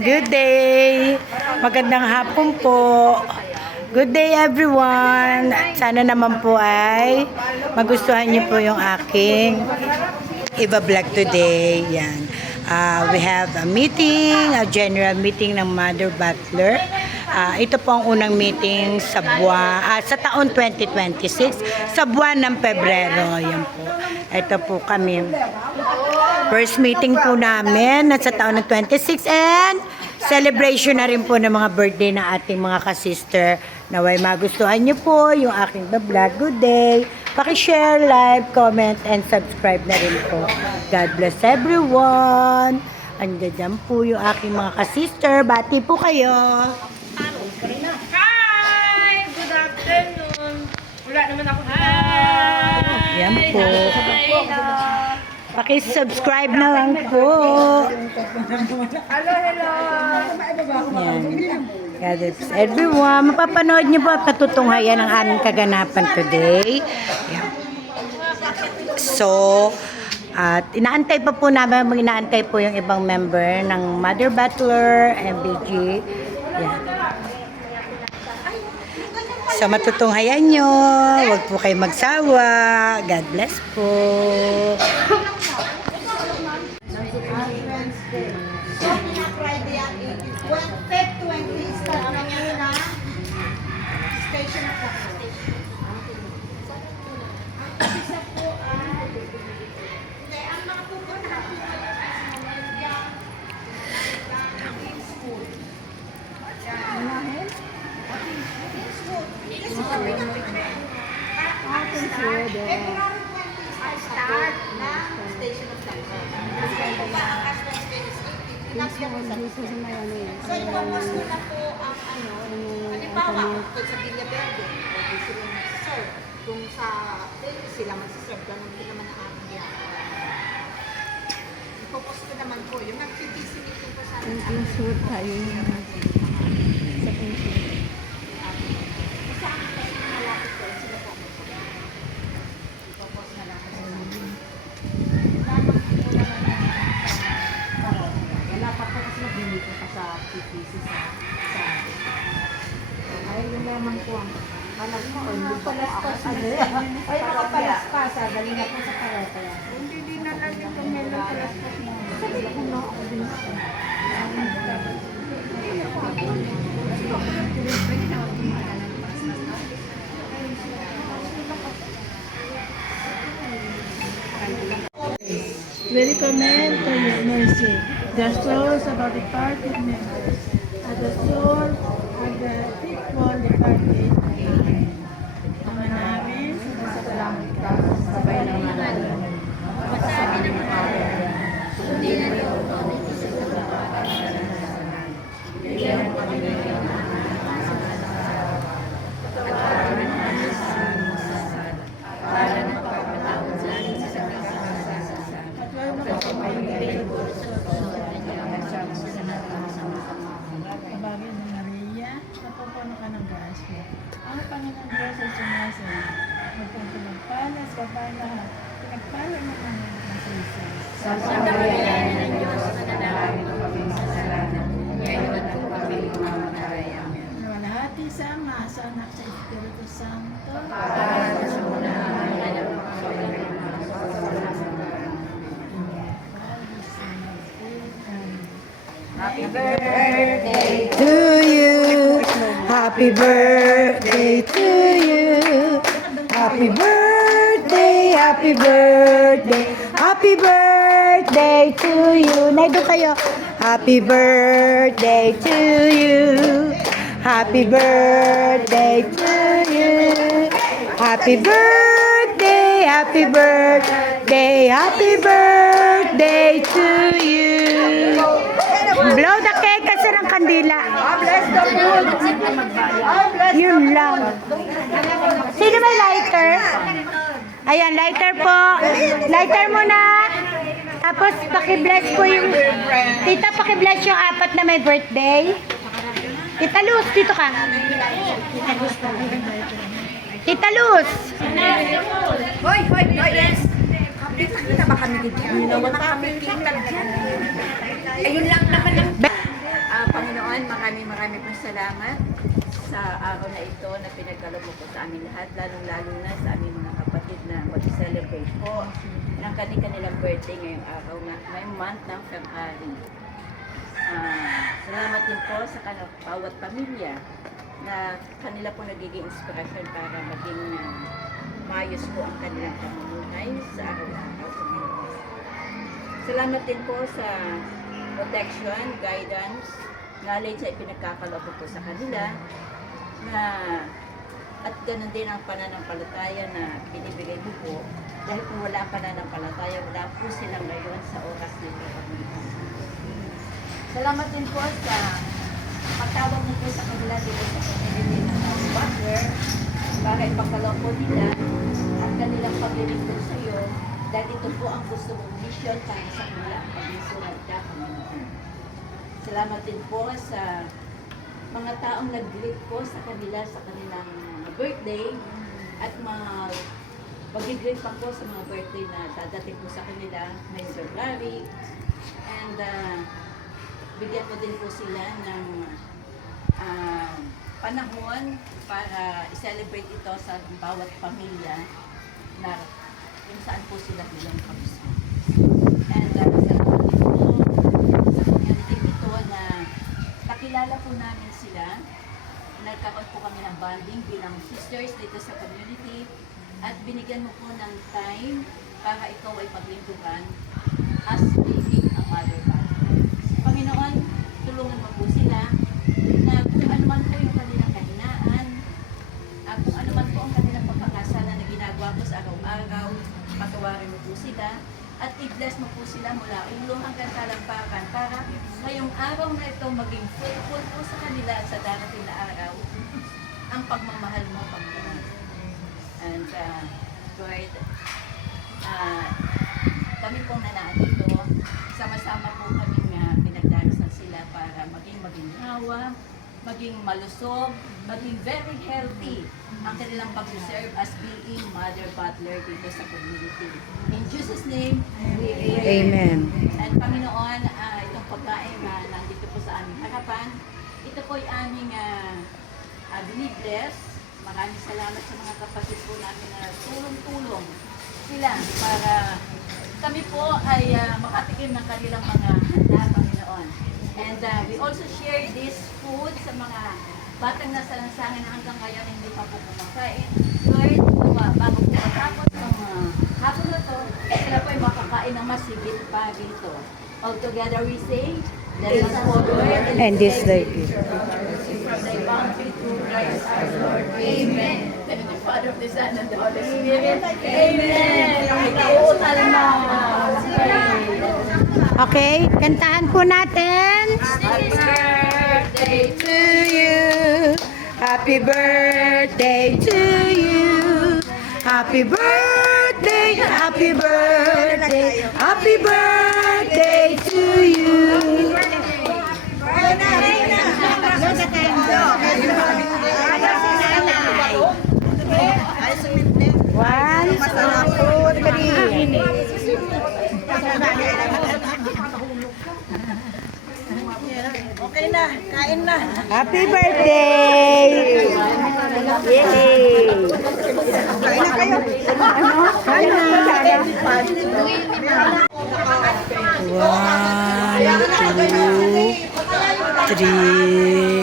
Good day! Magandang hapon po. Good day everyone! Sana naman po ay magustuhan niyo po yung aking iba-vlog today. Yan. We have a meeting, a general meeting ng Mother Butler. Ito po ang unang meeting sa sa taon 2026, sa buwan ng Pebrero. Yan po. Ito po kami. First meeting po namin sa taon ng 26 and celebration na rin po ng mga birthday ng ating mga ka-sister. Naway magustuhan niyo po yung aking vlog. Good day! Paki-share, like, comment, and subscribe na rin po. God bless everyone! Andiyan po yung aking mga ka-sister. Bati po kayo! Hi! Good afternoon! Wala naman ako. Hi! Yan po. Paki-subscribe na lang po. Hello, hello! Yan. God bless everyone. Mapapanood niyo po at patutunghayan ang aming kaganapan today. Yan. So, at inaantay pa po namin, inaantay po yung ibang member ng Mother Butler, MBG. Yan. So, matutunghayan nyo. Huwag po kayo magsawa. God bless po. So, i-focus ko na po ang halimbawa, kung sa Villa Verde, pwede sila mag-serve. Kung sa sila mag-serve, ganun din naman ang aking ginagawa. I-focus ko naman po, yung nag-PTC meeting ko sa akin. Ang sure tayo sa pension. Sa akin kasi malapit ko, sila po. I-focus na lang. Wala pa po kasi nabili ko pa sa PPC sa ay yung lamang ko ang alam mo o hindi pa palaspas ay nakapalaspas dali na po sa kareta hindi na lang ito meron palaspas mo sabi ko na ako din We recommend to your mercy the souls of our departed members and the soul of the faithful departed. Ama namin, salamat ka sabay ng mga masabi ng Father hindi na rin ito dito sa kapatid bigyan mo kami ng iyong para na pagpatawad sa amin sa kasalanan at huwag mo kami mahihirin kabagay ng Maria, napupuno ka ng grasya. Ang Panginoon Diyos ay sumasayo. Magpagpagpalas ka pa lahat. Pinagpala mo kami ng sa Santa Maria ng Diyos, manalangin ko kami sa kasalanan, ngayon at kung kami mamatay. Amen. Nawalhati sa Ama, sa Anak, sa Espiritu Santo. Para sa unahan, ngayon at Happy birthday To you. Happy birthday to you. Happy birthday, happy birthday. Happy birthday to you. Naido kayo. Happy birthday to you. Happy birthday to you. Happy birthday, happy birthday, happy birthday to you. Blow the cake kasi ng kandila. Yun lang. Sino may lighter? Ayan, lighter po. Lighter muna. Tapos, paki-bless po yung... Tita, paki-bless yung apat na may birthday. Tita Luz, dito ka. Tita Luz. Hoy! Yes! Kita ba kami dito? Wala kami kita dyan. Ayun lang naman ang... salamat sa araw na ito na pinagkaloob mo po sa amin lahat, lalong-lalo na sa aming mga kapatid na mag-celebrate po ng kanilang birthday ngayong araw na ngayong month ng February. Salamat din po sa bawat pamilya na kanila po nagiging inspirasyon para maging maayos po ang kanilang pamumuhay sa araw-araw. Salamat din po sa protection, guidance, knowledge ay pinagkakaloob po sa kanila na at ganun din ang pananampalataya na binibigay mo po dahil kung wala ang pananampalataya, wala po silang ngayon sa oras nito. Salamat din po sa pagtawag mo po sa kanila dito sa community ng Butler para ipagkaloob po nila ang kanilang paglilingkod sa iyo dahil ito po ang gusto mong mission para sa kanila ang pag-isunod ka, Panginoon. Salamat din po sa mga taong nag-greet po sa kanila sa kanilang birthday at mag-greet pa po sa mga birthday na dadating po sa kanila ngayong February. And bigyan mo din po sila ng panahon para i-celebrate ito sa bawat pamilya na kung saan po sila bilang kamusta. And salamat din po sa community ito na nakilala po namin sila. Nagkaroon po kami ng bonding bilang sisters dito sa community at binigyan mo po ng time para ikaw ay paglingkuran as being a mother father. Panginoon, tulungan mo po sila na kung ano man po yung kanilang kahinaan at kung ano man po ang kanilang pagkakasala na ginagawa po sa araw-araw, patawarin mo po sila at i-bless mo po sila mula ulo hanggang talampakan para ngayong araw na ito maging fruitful po sa kanila at sa darating na araw ang pagmamahal mo, Panginoon. And Lord, kami pong nanandito, sama-sama po kami pinagdarasan sila para maging maginhawa, maging malusog, maging very healthy ang kanilang pag-serve as being mother butler dito sa community. In Jesus' name, we pray. Amen. And Panginoon, itong pagkain na nandito po sa aming harapan, ito po ay aming binibless. Maraming salamat sa mga kapatid po namin na tulong-tulong sila para kami po ay makatikim ng kanilang mga handa, Panginoon. And we also share this food sa mga batang nasa lansangan na hanggang ngayon hindi pa po kumakain. Lord, bago po matapos ang hapon na to, sila po ay makakain ng mas higit pa dito. All together we say, let us follow And this like from thy bounty through Christ our Lord. Amen. Thank the Father, the Son, and the Holy Spirit. Amen. Nauutal na. Okay, kantahan po natin. Happy birthday To you, happy birthday to you. Happy birthday, happy birthday, happy birthday to you. One, two, three. Okay na, kain na. Happy birthday! Yay! Kain na kayo. Kain na! One, two, three.